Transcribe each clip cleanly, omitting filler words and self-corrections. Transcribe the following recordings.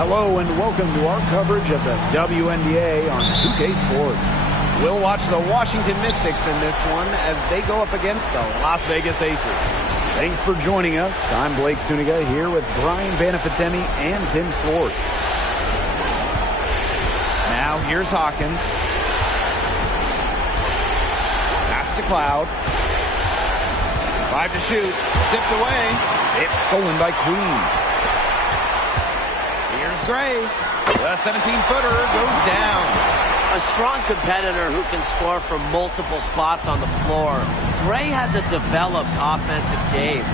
Hello and welcome to our coverage of the WNBA on 2K Sports. We'll watch the Washington Mystics in this one as they go up against the Las Vegas Aces. Thanks for joining us. I'm Blake Suniga here with Brian Banafitemi and Tim Swartz. Now here's Hawkins. Pass to Cloud. 5 to shoot. Tipped away. It's stolen by Queen. Here's Gray. The 17-footer goes down. A strong competitor who can score from multiple spots on the floor. Gray has a developed offensive game.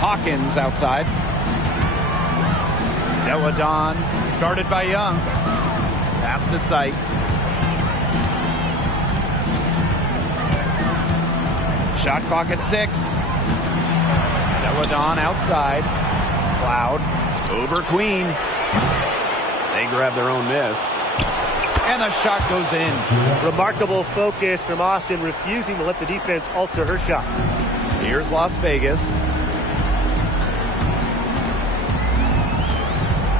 Hawkins outside. Deladon guarded by Young. Pass to Sykes. Shot clock at 6. Deladon outside. Cloud over Queen. They grab their own miss. And the shot goes in. Remarkable focus from Austin, refusing to let the defense alter her shot. Here's Las Vegas.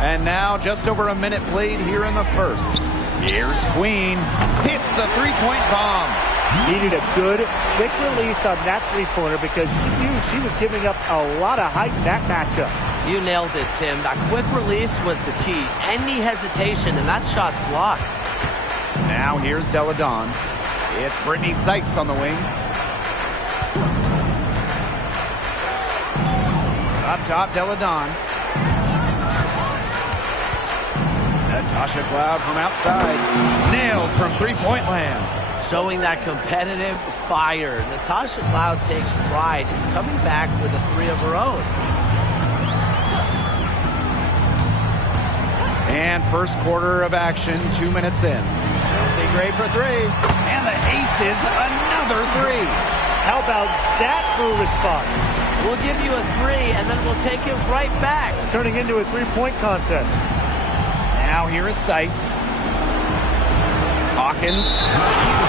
And now just over a minute played here in the first. Here's Queen. Hits the three-point bomb. Needed a good, quick release on that three-pointer because she knew she was giving up a lot of height in that matchup. You nailed it, Tim. That quick release was the key. Any hesitation, and that shot's blocked. Now here's Deladon. It's Brittany Sykes on the wing. Up top, Deladon. Natasha Cloud from outside. Nailed from three-point land. Showing that competitive fire. Natasha Cloud takes pride in coming back with a three of her own. And first quarter of action, 2 minutes in. Chelsea Gray for three. And the aces, another three. How about that for a response? We'll give you a three, and then we'll take it right back. It's turning into a three-point contest. Now here is Sykes. Hawkins,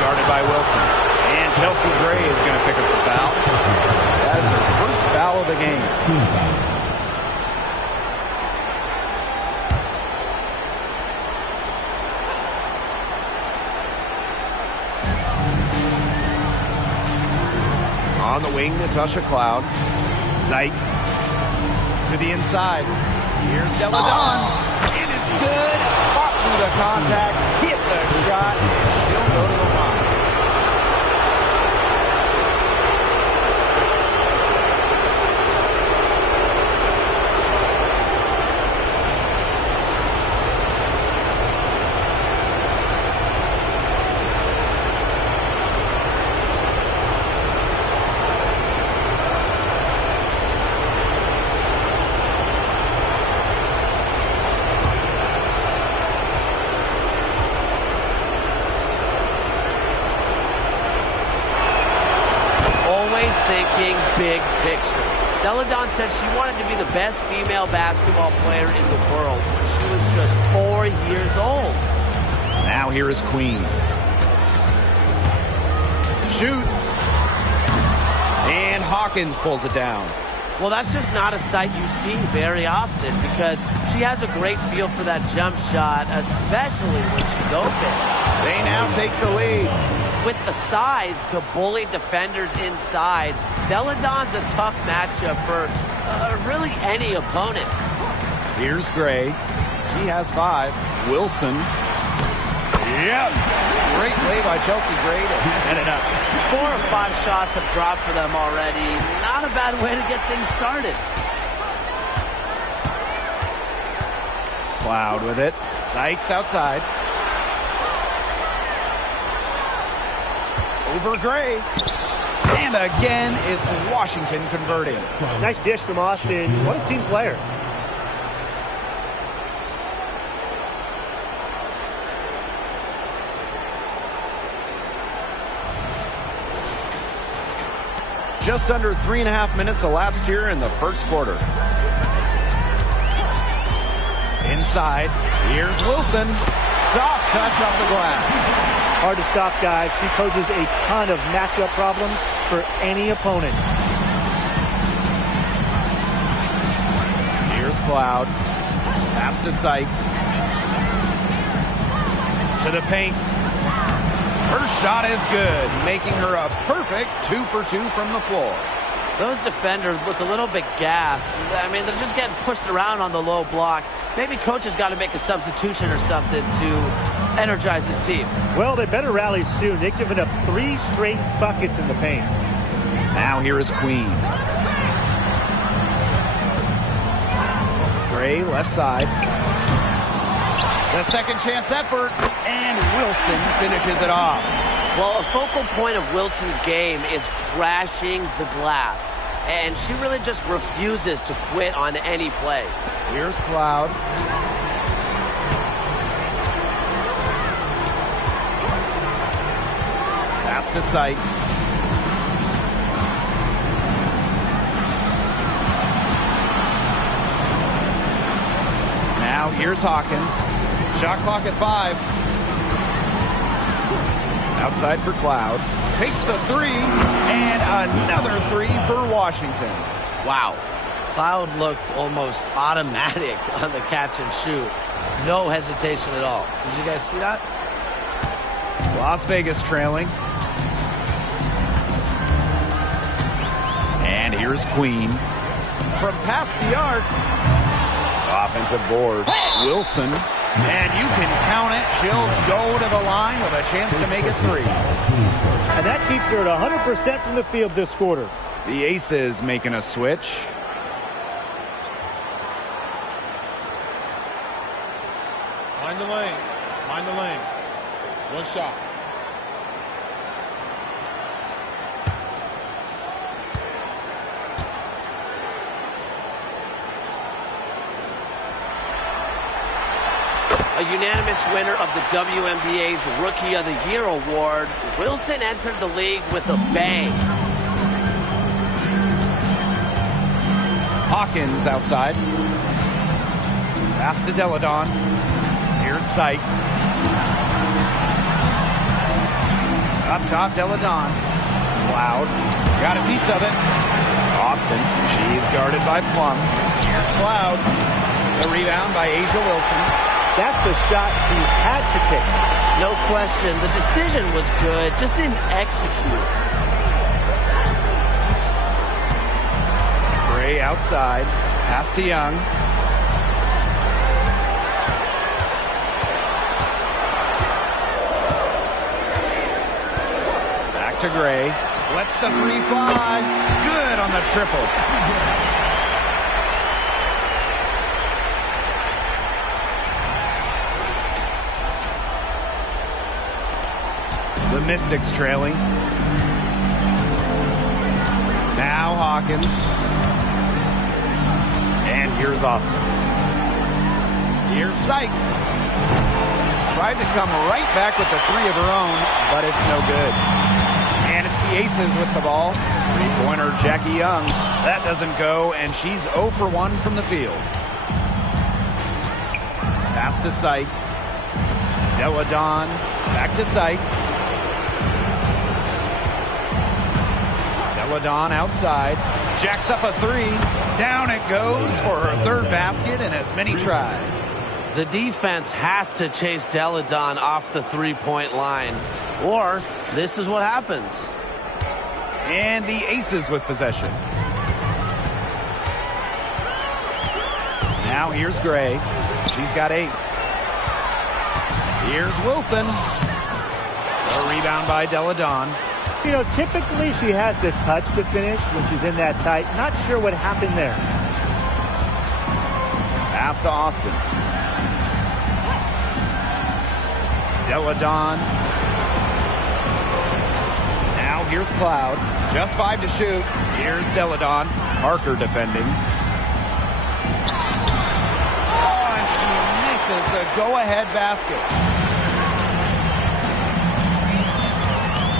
guarded by Wilson. And Chelsea Gray is going to pick up the foul. That is her first foul of the game. Team foul. On the wing, Natasha Cloud. Sykes to the inside. Here's Deladon. And it's good. Fought through the contact. Hit the shot. And he'll go to the line. Thinking big picture. Deladon said she wanted to be the best female basketball player in the world when she was just 4 years old. Now here is Queen. Shoots. And Hawkins pulls it down. Well, that's just not a sight you see very often because she has a great feel for that jump shot, especially when she's open. They now take the lead. With the size to bully defenders inside, Deladon's a tough matchup for really any opponent. Here's Gray. She has 5. Wilson. Yes! Great play by Chelsea Gray to set it up. 4 or 5 shots have dropped for them already. Not a bad way to get things started. Cloud with it. Sykes outside. Over Gray. And again, it's Washington converting. Nice dish from Austin. What a team player. Just under 3.5 minutes elapsed here in the first quarter. Inside, here's Wilson. Soft touch off the glass. Hard to stop, guys. She poses a ton of matchup problems for any opponent. Here's Cloud. Pass to Sykes. To the paint. Her shot is good, making her a perfect 2 for 2 from the floor. Those defenders look a little bit gassed. I mean, they're just getting pushed around on the low block. Maybe coach has got to make a substitution or something to energize his team. Well, they better rally soon. They've given up 3 straight buckets in the paint. Now here is Queen. Gray, left side. The second chance effort, and Wilson finishes it off. Well, a focal point of Wilson's game is crashing the glass, and she really just refuses to quit on any play. Here's Cloud. Pass to Sykes. Now here's Hawkins. Shot clock at 5. Outside for Cloud. Takes the 3, and another 3 for Washington. Wow. Cloud looked almost automatic on the catch and shoot. No hesitation at all. Did you guys see that? Las Vegas trailing. And here's Queen. From past the arc. Offensive board. Wilson. And you can count it. She'll go to the line with a chance to make it 3. And that keeps her at 100% from the field this quarter. The Aces making a switch. Mind the lanes. Mind the lanes. One shot. A unanimous winner of the WNBA's Rookie of the Year award, Wilson entered the league with a bang. Hawkins outside. Pass to Deladon. Here's Sykes. Up top, Deladon. Cloud. Got a piece of it. Austin. She's guarded by Plum. Here's Cloud. The rebound by A'ja Wilson. That's the shot he had to take. No question. The decision was good, just didn't execute. Gray outside. Pass to Young. Back to Gray. Lets the 3 fly. Good on the triple. The Mystics trailing. Now Hawkins. And here's Austin. Here's Sykes. Tried to come right back with the 3 of her own, but it's no good. And it's the Aces with the ball. 3-pointer Jackie Young. That doesn't go, and she's 0 for 1 from the field. Pass to Sykes. Deladon. Back to Sykes. Deladon outside. Jacks up a 3. Down it goes for her 3rd basket in as many tries. The defense has to chase Deladon off the 3-point line, or this is what happens. And the Aces with possession. Now here's Gray. She's got 8. Here's Wilson. A rebound by Deladon. You know, typically she has the touch to finish when she's in that tight. Not sure what happened there. Pass to Austin. Deladon. Now here's Cloud. Just 5 to shoot. Here's Deladon. Parker defending. Oh, and she misses the go-ahead basket.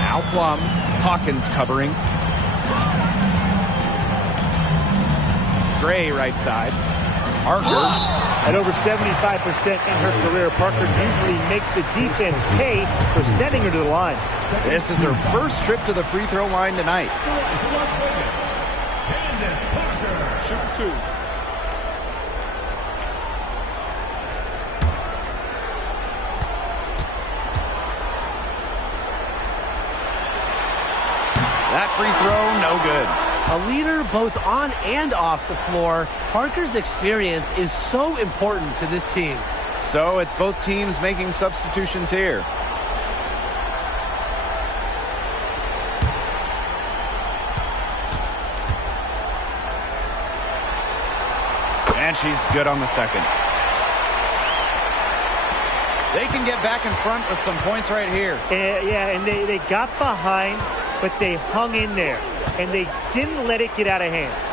Now Plum. Hawkins covering. Gray right side. Parker. At over 75% in her career, Parker usually makes the defense pay for sending her to the line. This is her first trip to the free throw line tonight. Shoot 2. A leader both on and off the floor, Parker's experience is so important to this team. So it's both teams making substitutions here. And she's good on the second. They can get back in front with some points right here. And they got behind, but they hung in there. And they didn't let it get out of hands.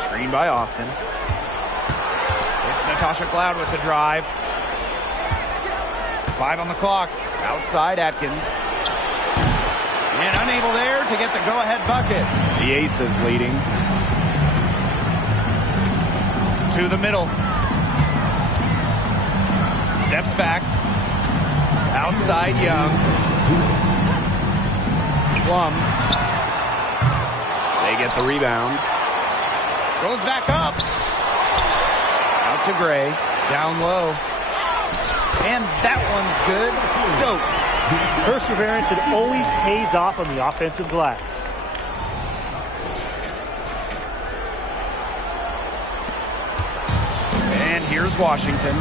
Screen by Austin. It's Natasha Cloud with the drive. 5 on the clock. Outside Atkins. And unable there to get the go-ahead bucket. The Aces leading. To the middle. Steps back. Outside Young. Plum. They get the rebound. Goes back up. Out to Gray. Down low. And that one's good. Stokes. Perseverance, it always pays off on the offensive glass. And here's Washington.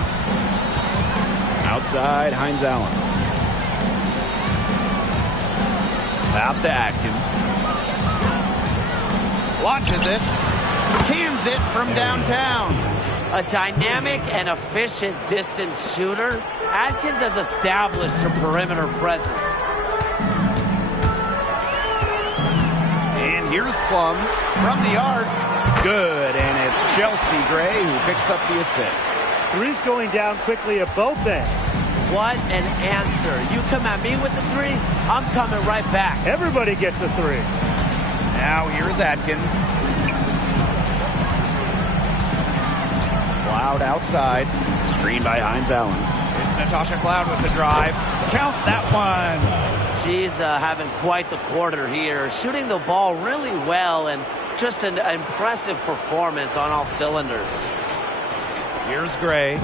Outside, Hines Allen. Pass to Atkins. Launches it. Cans it from downtown. A dynamic and efficient distance shooter, Atkins has established her perimeter presence. And here's Plum from the arc. Good, and it's Chelsea Gray who picks up the assist. Three's going down quickly at both ends. What an answer. You come at me with the three, I'm coming right back. Everybody gets a three. Now here's Atkins. Cloud outside. Screen by Hines Allen. It's Natasha Cloud with the drive. Count that one. She's having quite the quarter here. Shooting the ball really well and just an impressive performance on all cylinders. Here's Gray.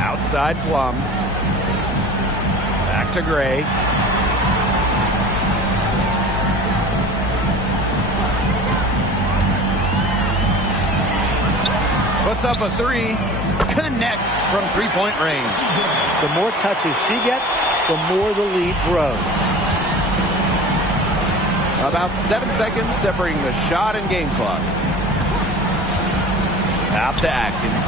Outside Plum. Back to Gray. Puts up a three. Connects from three-point range. The more touches she gets, the more the lead grows. About 7 seconds separating the shot and game clocks. Pass to Atkins.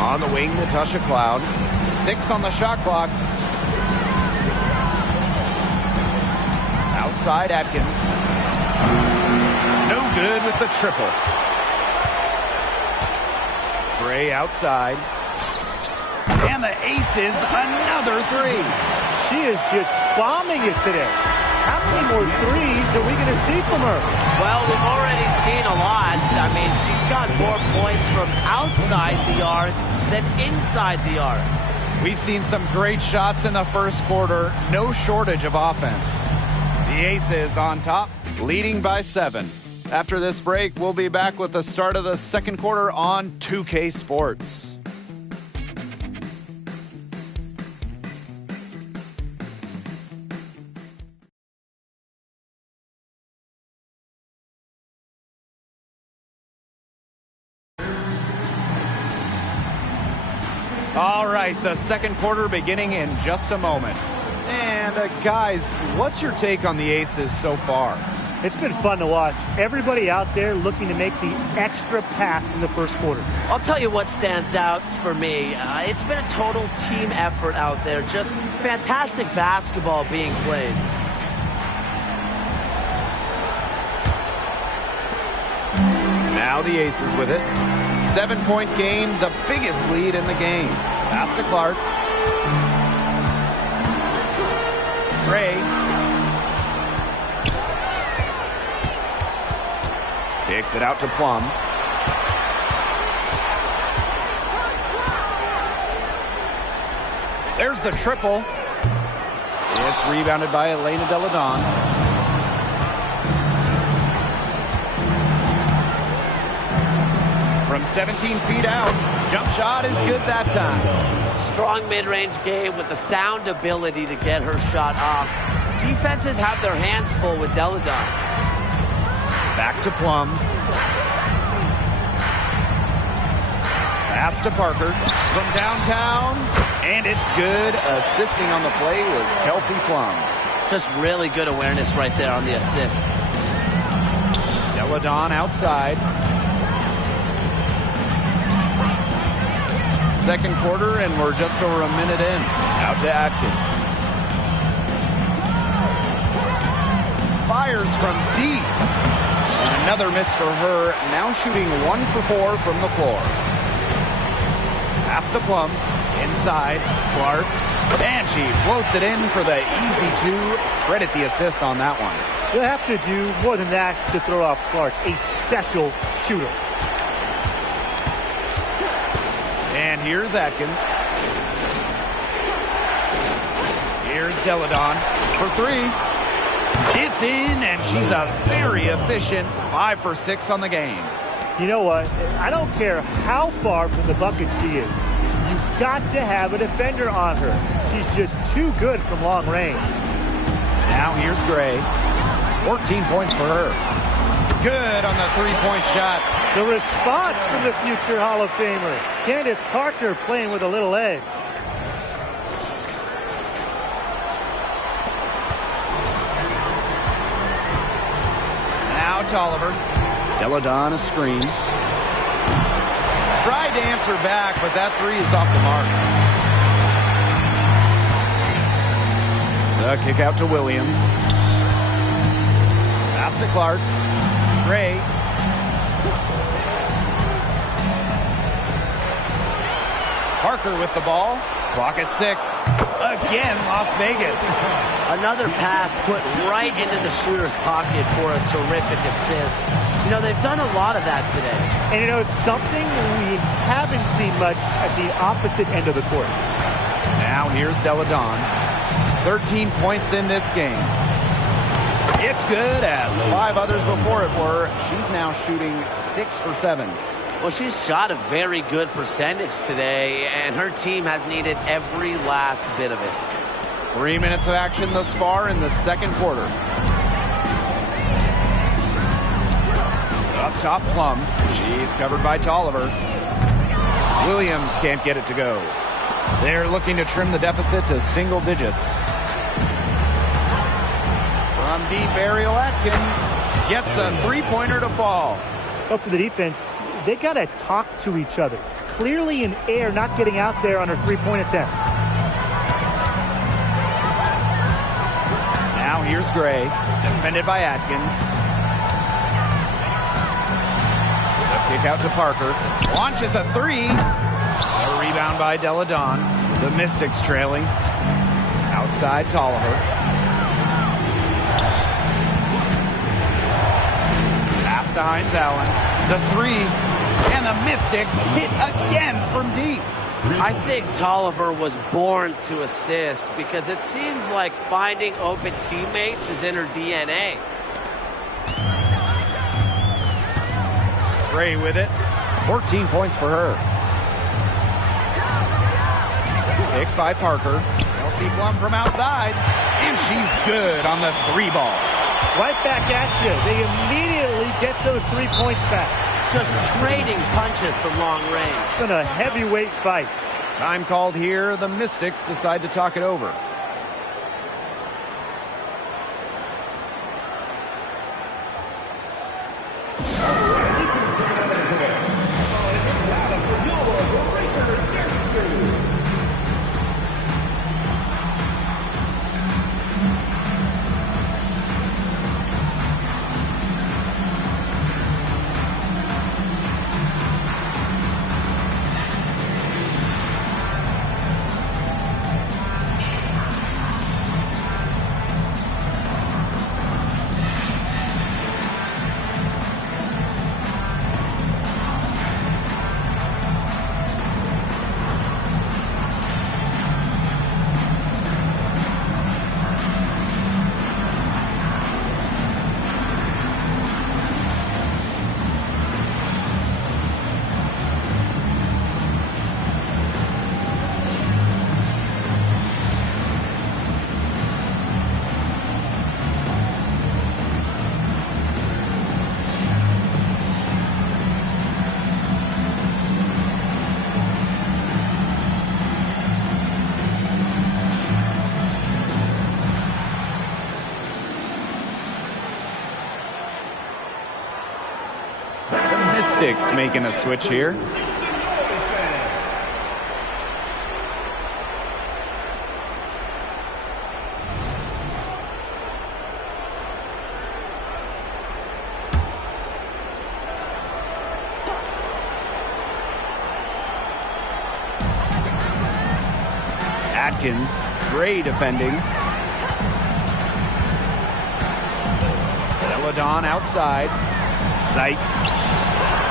On the wing, Natasha Cloud. 6 on the shot clock. Outside Atkins. No good with the triple. Gray outside. And the Aces, another three. She is just bombing it today. How many more threes are we going to see from her? Well, we've already seen a lot. I mean, she's got more points from outside the arc than inside the arc. We've seen some great shots in the first quarter. No shortage of offense. The Aces on top, leading by 7. After this break, we'll be back with the start of the second quarter on 2K Sports. All right, the second quarter beginning in just a moment. And guys, what's your take on the Aces so far? It's been fun to watch. Everybody out there looking to make the extra pass in the first quarter. I'll tell you what stands out for me. It's been a total team effort out there. Just fantastic basketball being played. Now the Aces with it. 7-point game, the biggest lead in the game. Pass to Clark. Gray. Kicks it out to Plum. There's the triple. It's rebounded by Elena Deladon. From 17 feet out, Jump shot is good that time. Strong mid-range game with the sound ability to get her shot off. Defenses have their hands full with Deladon. Back to Plum. Pass to Parker from downtown, and it's good. Assisting on the play was Kelsey Plum. Just really good awareness right there on the assist. Deladon outside. Second quarter, and we're just over a minute in. Out to Atkins. Fires from deep. And another miss for her. Now shooting 1 for 4 from the floor. Pass to Plum. Inside. Clark. And she floats it in for the easy 2. Credit the assist on that one. You'll have to do more than that to throw off Clark, a special shooter. And here's Atkins. Here's Deladon for 3. It's in, and she's a very efficient 5 for 6 on the game. You know what? I don't care how far from the bucket she is. You've got to have a defender on her. She's just too good from long range. Now here's Gray. 14 points for her. Good on the 3-point shot. The response from the future Hall of Famer. Candace Parker playing with a little edge. Now Tolliver. Deladon a screen. Tried to answer back, but that 3 is off the mark. The kick out to Williams. Pass to Clark. Gray. Parker with the ball. Clock at 6. Again, Las Vegas. Another pass put right into the shooter's pocket for a terrific assist. You know, they've done a lot of that today. And you know, it's something we haven't seen much at the opposite end of the court. Now here's Deladon. 13 points in this game. It's good, as 5 others before it were. She's now shooting 6 for 7. Well, she's shot a very good percentage today, and her team has needed every last bit of it. 3 minutes of action thus far in the second quarter. Up top, Plum. She's covered by Tolliver. Williams can't get it to go. They're looking to trim the deficit to single digits. From deep, Ariel Atkins gets a 3-pointer to fall. But for the defense, they got to talk to each other. Clearly in air, not getting out there on her 3-point attempt. Now here's Gray, defended by Atkins. The kick out to Parker. Launches a 3. A rebound by Deladon. The Mystics trailing. Outside Tolliver. Pass to Hines Allen. The 3. And the Mystics hit again from deep. I think Tolliver was born to assist because it seems like finding open teammates is in her DNA. Gray with it. 14 points for her. Picked by Parker. Kelsey Plum from outside. And she's good on the 3 ball. Right back at you. They immediately get those 3 points back. Just trading punches from long range. It's been a heavyweight fight. Time called here. The Mystics decide to talk it over. Mystics making a switch here. Atkins, great defending. Deladon outside. Sykes.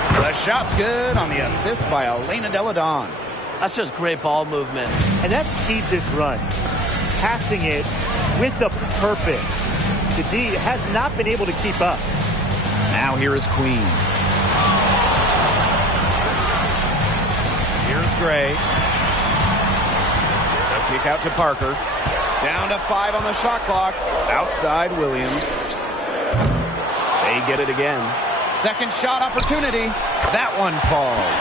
The shot's good on the assist by Elena Deladon. That's just great ball movement. And that's keyed this run. Passing it with a purpose. The D has not been able to keep up. Now here is Queen. Here's Gray. The kick out to Parker. Down to 5 on the shot clock. Outside Williams. They get it again. Second shot opportunity. That one falls.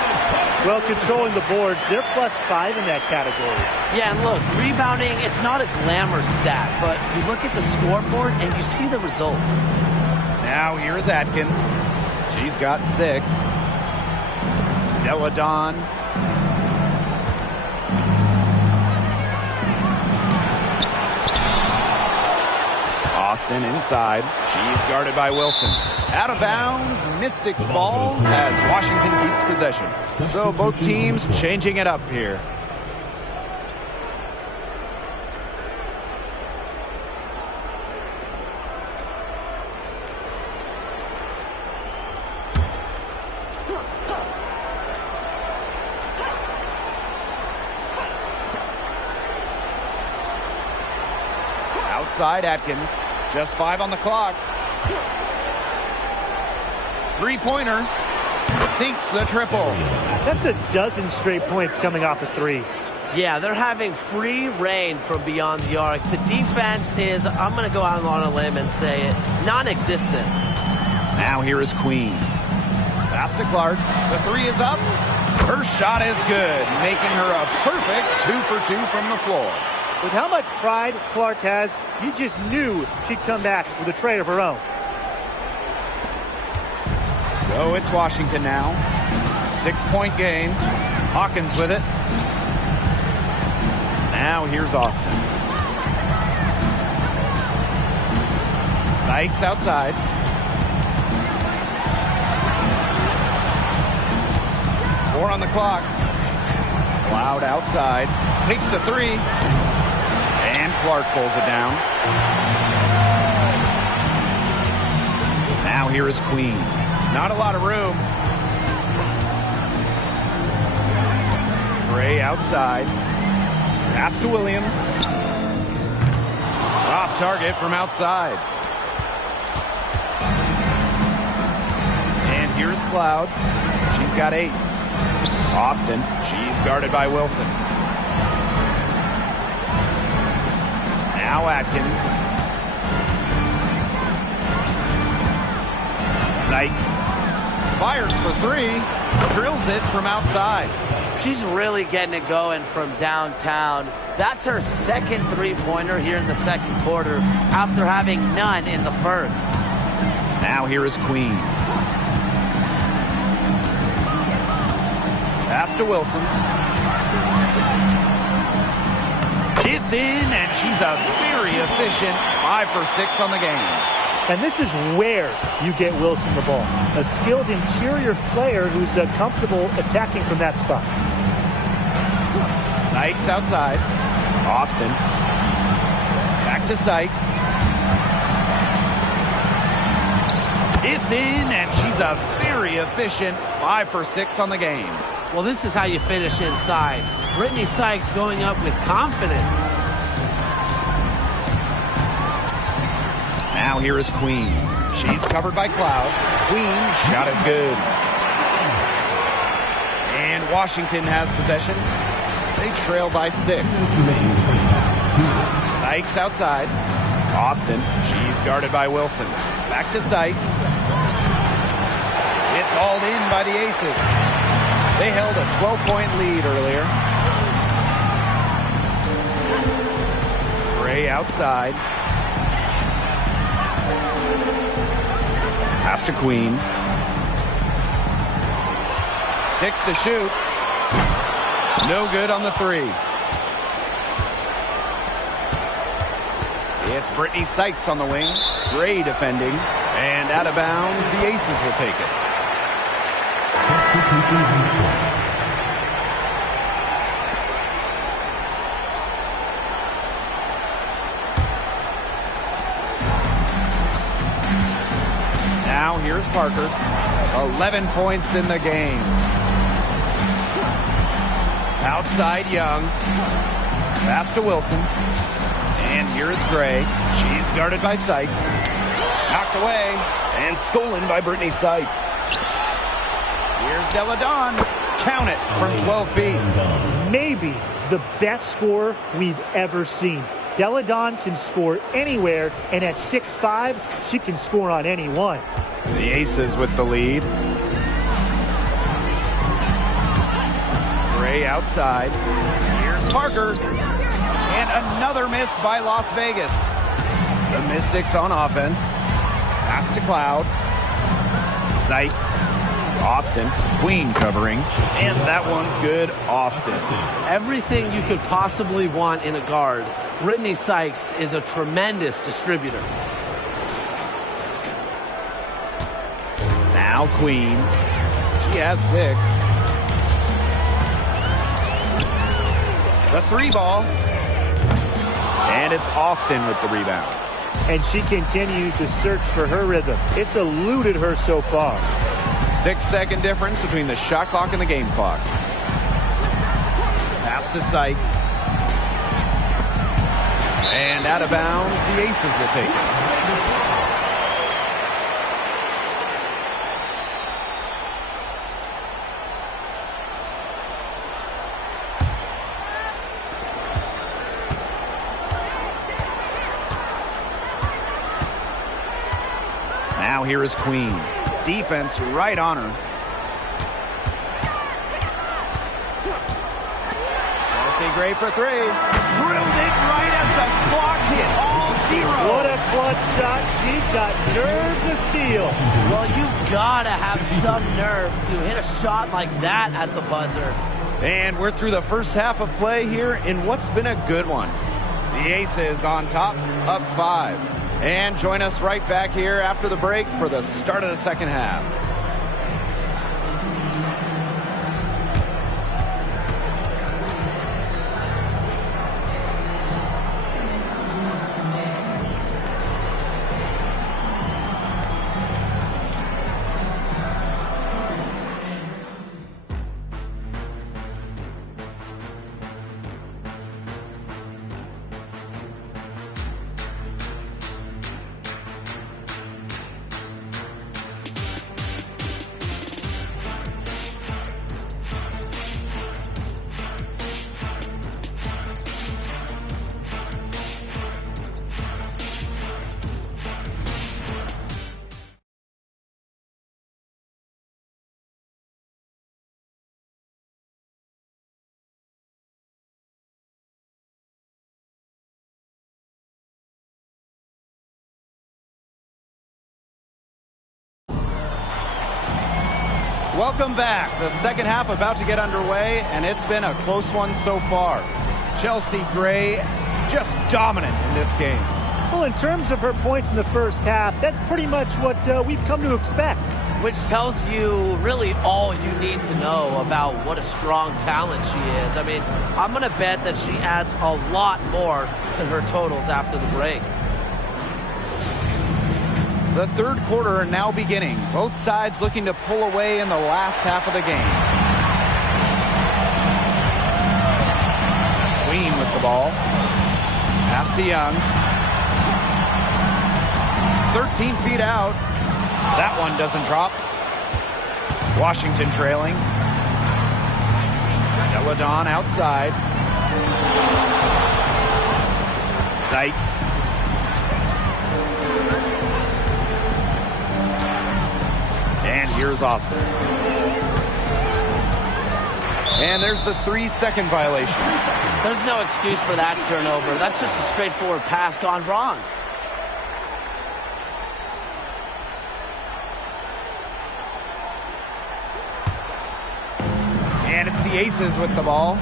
Well, controlling the boards, they're +5 in that category. Yeah, and look, rebounding, it's not a glamour stat, but you look at the scoreboard and you see the result. Now here is Atkins. She's got 6. Deladon. Austin inside. She's guarded by Wilson. Out of bounds, Mystics ball as Washington keeps possession. So both teams changing it up here. Outside Atkins. Just 5 on the clock. Three-pointer. Sinks the triple. That's a dozen straight points coming off of threes. Yeah, they're having free reign from beyond the arc. The defense is, I'm going to go out on a limb and say it, non-existent. Now here is Queen. Pass to Clark. The 3 is up. Her shot is good, making her a perfect 2 for 2 from the floor. With how much pride Clark has, you just knew she'd come back with a tray of her own. So it's Washington now. 6-point game. Hawkins with it. Now here's Austin. Sykes outside. Four on the clock. Cloud outside. Takes the 3. And Clark pulls it down. Now here is Queen. Not a lot of room. Gray outside. Pass to Williams. Off target from outside. And here's Cloud. She's got 8. Austin. She's guarded by Wilson. Now Atkins. Sykes fires for 3. Drills it from outside. She's really getting it going from downtown. That's her second three-pointer here in the second quarter after having none in the first. Now here is Queen. Pass to Wilson. It's in, and she's a very efficient 5 for 6 on the game. And this is where you get Wilson the ball. A skilled interior player who's comfortable attacking from that spot. Sykes outside. Austin. Back to Sykes. It's in, and she's a very efficient 5 for 6 on the game. Well, this is how you finish inside. Brittany Sykes going up with confidence. Now here is Queen. She's covered by Cloud. Queen, shot is good. And Washington has possession. They trail by 6. Sykes outside. Austin, she's guarded by Wilson. Back to Sykes. It's hauled in by the Aces. They held a 12-point lead earlier. Gray outside. Pass to Queen. 6 to shoot. No good on the 3. It's Brittany Sykes on the wing. Gray defending. And out of bounds, the Aces will take it. Substitution on the court. Now here's Parker. 11 points in the game. Outside Young. Pass to Wilson. And here's Gray. She's guarded by Sykes. Knocked away and stolen by Brittany Sykes. Here's Deladon. Count it from 12 feet. Maybe the best scorer we've ever seen. Deladon can score anywhere, and at 6'5", she can score on anyone. The Aces with the lead. Gray outside. Here's Parker. And another miss by Las Vegas. The Mystics on offense. Pass to Cloud. Sykes. Austin. Queen covering. And that one's good. Austin. Everything you could possibly want in a guard. Brittany Sykes is a tremendous distributor. Now Queen. She has 6. The 3 ball. And it's Austin with the rebound. And she continues to search for her rhythm. It's eluded her so far. 6-second difference between the shot clock and the game clock. Pass to Sykes. And out of bounds, the Aces will take it. Now here is Queen. Defense right on her. Chelsea Gray for 3. Drilled it right as the clock hit all 0. What a clutch shot. She's got nerves of steel. Well, you've got to have some nerve to hit a shot like that at the buzzer. And we're through the first half of play here in what's been a good one. The Aces on top, up 5. And join us right back here after the break for the start of the second half. Welcome back. The second half about to get underway, and it's been a close one so far. Chelsea Gray just dominant in this game. Well, in terms of her points in the first half, that's pretty much what we've come to expect. Which tells you really all you need to know about what a strong talent she is. I mean, I'm going to bet that she adds a lot more to her totals after the break. The third quarter now beginning. Both sides looking to pull away in the last half of the game. Queen with the ball. Pass to Young. 13 feet out. That one doesn't drop. Washington trailing. Deladon outside. Sykes. And here's Austin. And there's the 3-second violation. There's no excuse for that turnover. That's just a straightforward pass gone wrong. the Aces with the ball.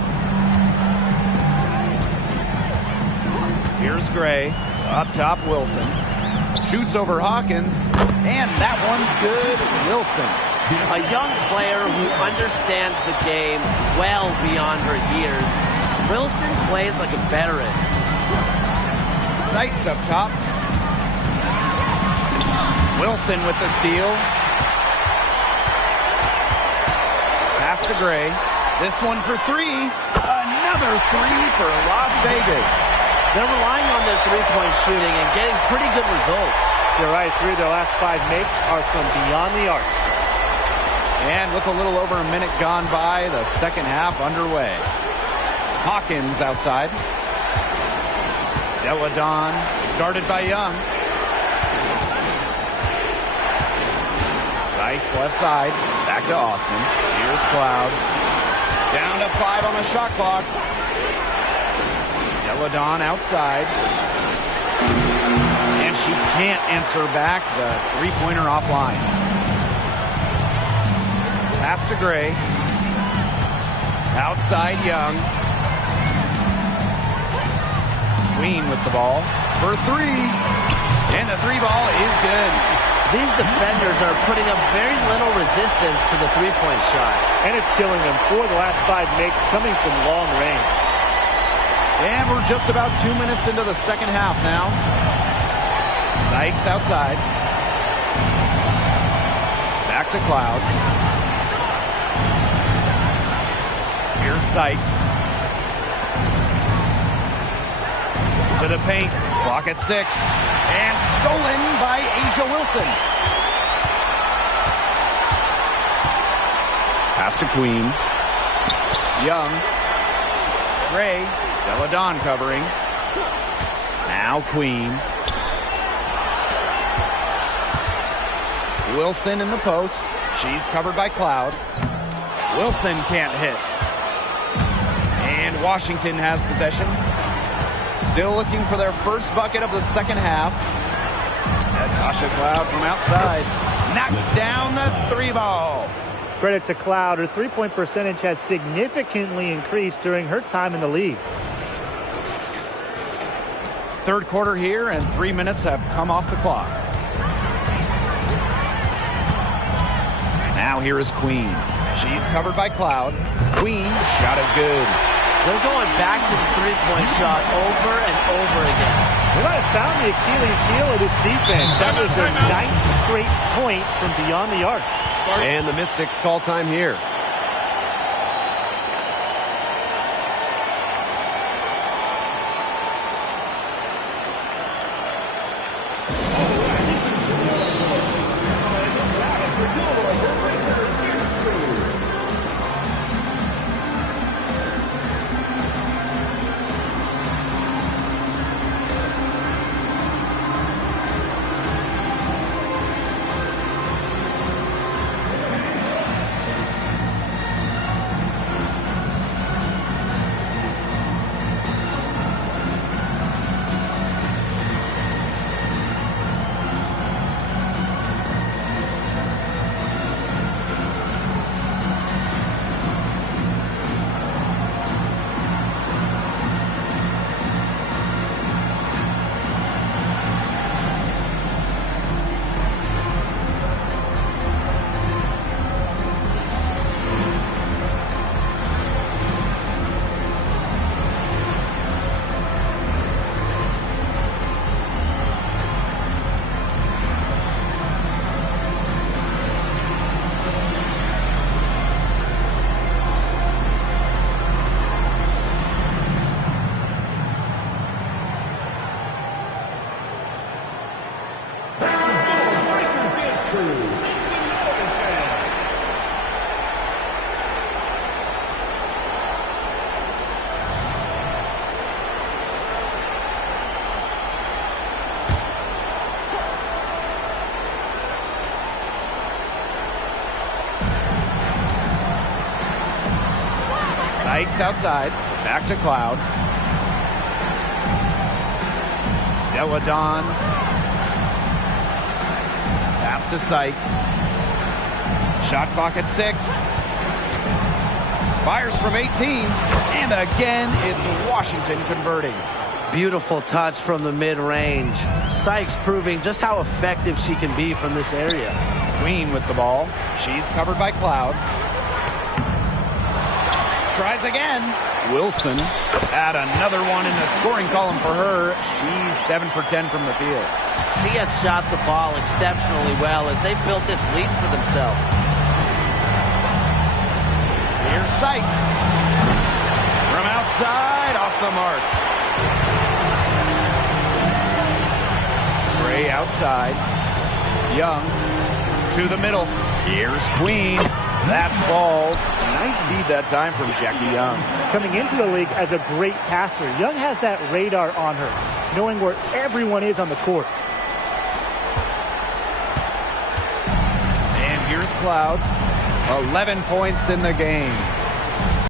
Here's Gray. Up top, Wilson. Shoots over Hawkins. And that one's good. Wilson. A young player who understands the game well beyond her years. Wilson plays like a veteran. Sykes up top. Wilson with the steal. Pass to Gray. This one for three. Another three for Las Vegas. They're relying on their three-point shooting and getting pretty good results. You're right. 3 of their last 5 makes are from beyond the arc. And with a little over a minute gone by, the second half underway. Hawkins outside. Deladon guarded by Young. Sykes left side. Back to Austin. Here's Cloud. Down to 5 on the shot clock. Deladon outside. And she can't answer back the three-pointer offline. Pass to Gray. Outside Young. Queen with the ball for three. And the three ball is good. These defenders are putting up very little resistance to the three-point shot. And it's killing them. 4 of the last 5 makes coming from long range. And we're just about 2 minutes into the second half now. Sykes outside. Back to Cloud. Here's Sykes. To the paint. Clock at 6. And stolen by Asia Wilson. Pass to Queen. Young. Gray. Deladon covering. Now Queen. Wilson in the post. She's covered by Cloud. Wilson can't hit. And Washington has possession. Still looking for their first bucket of the second half. Natasha Cloud from outside. Knocks down the three ball. Credit to Cloud. Her three-point percentage has significantly increased during her time in the league. Third quarter here, and 3 minutes have come off the clock. Now here is Queen. She's covered by Cloud. Queen, shot is good. They're going back to the three-point shot over and over again. They might have found the Achilles heel of this defense. That was their 9th straight point from beyond the arc. And the Mystics call time here. Sykes outside. Back to Cloud. Deladon. Pass to Sykes. Shot clock at 6. Fires from 18. And again, it's Washington converting. Beautiful touch from the mid-range. Sykes proving just how effective she can be from this area. Queen with the ball. She's covered by Cloud. Tries again. Wilson. Add another one in the scoring column for her. She's 7 for 10 from the field. She has shot the ball exceptionally well as they built this lead for themselves. Here's Sykes. From outside, off the mark. Gray outside. Young to the middle. Here's Queen. That falls. Nice feed that time from Jackie Young. Coming into the league as a great passer, Young has that radar on her, knowing where everyone is on the court. And here's Cloud. 11 points in the game.